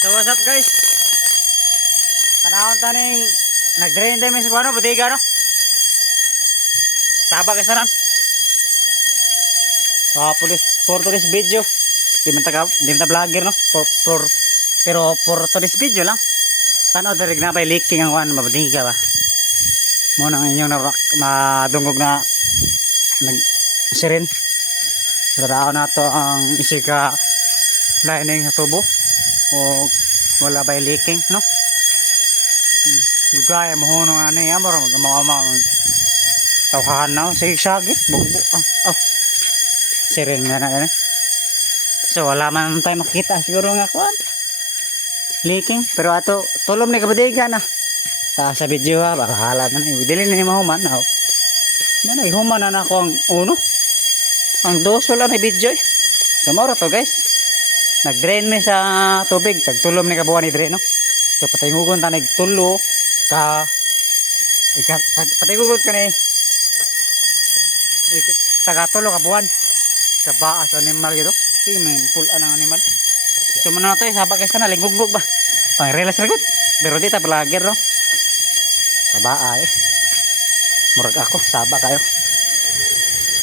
So what's up guys? Tanawon taning nag-drain tayo sa kuano, butiga no? Saba ka saran. For today's video. Di man vlogger no? Pero for today's video lang. Tanaw darig na bay leaking ang kuan, mabutiga ba. Mo nang inyong madungog na siren. Sarao na to ang isika lining sa tubo. O wala ba leaking no lugay mo hono ani amor magmama tawhan na sige bugbo siren na yan so wala man tayo makita siguro nga kuan leaking pero ato tulom ni kabadiga na ta sa video ha baka na dili ni mahuman aw man ay human na ako ang uno ang dos wala na video so mao to guys nag-drain mi sa tubig, tagtulom ni kabuan ni dre no. So patingugon ta nagtulo ka patingugon ka ni tagatulo ka buwan sa baas animal gito. Sige man pulan ang animal. So muna na to saba guys na lingugbog ba. Pang relax ra gud. Pero di ta vlogger no. Sa baay. Murag ako saba kayo.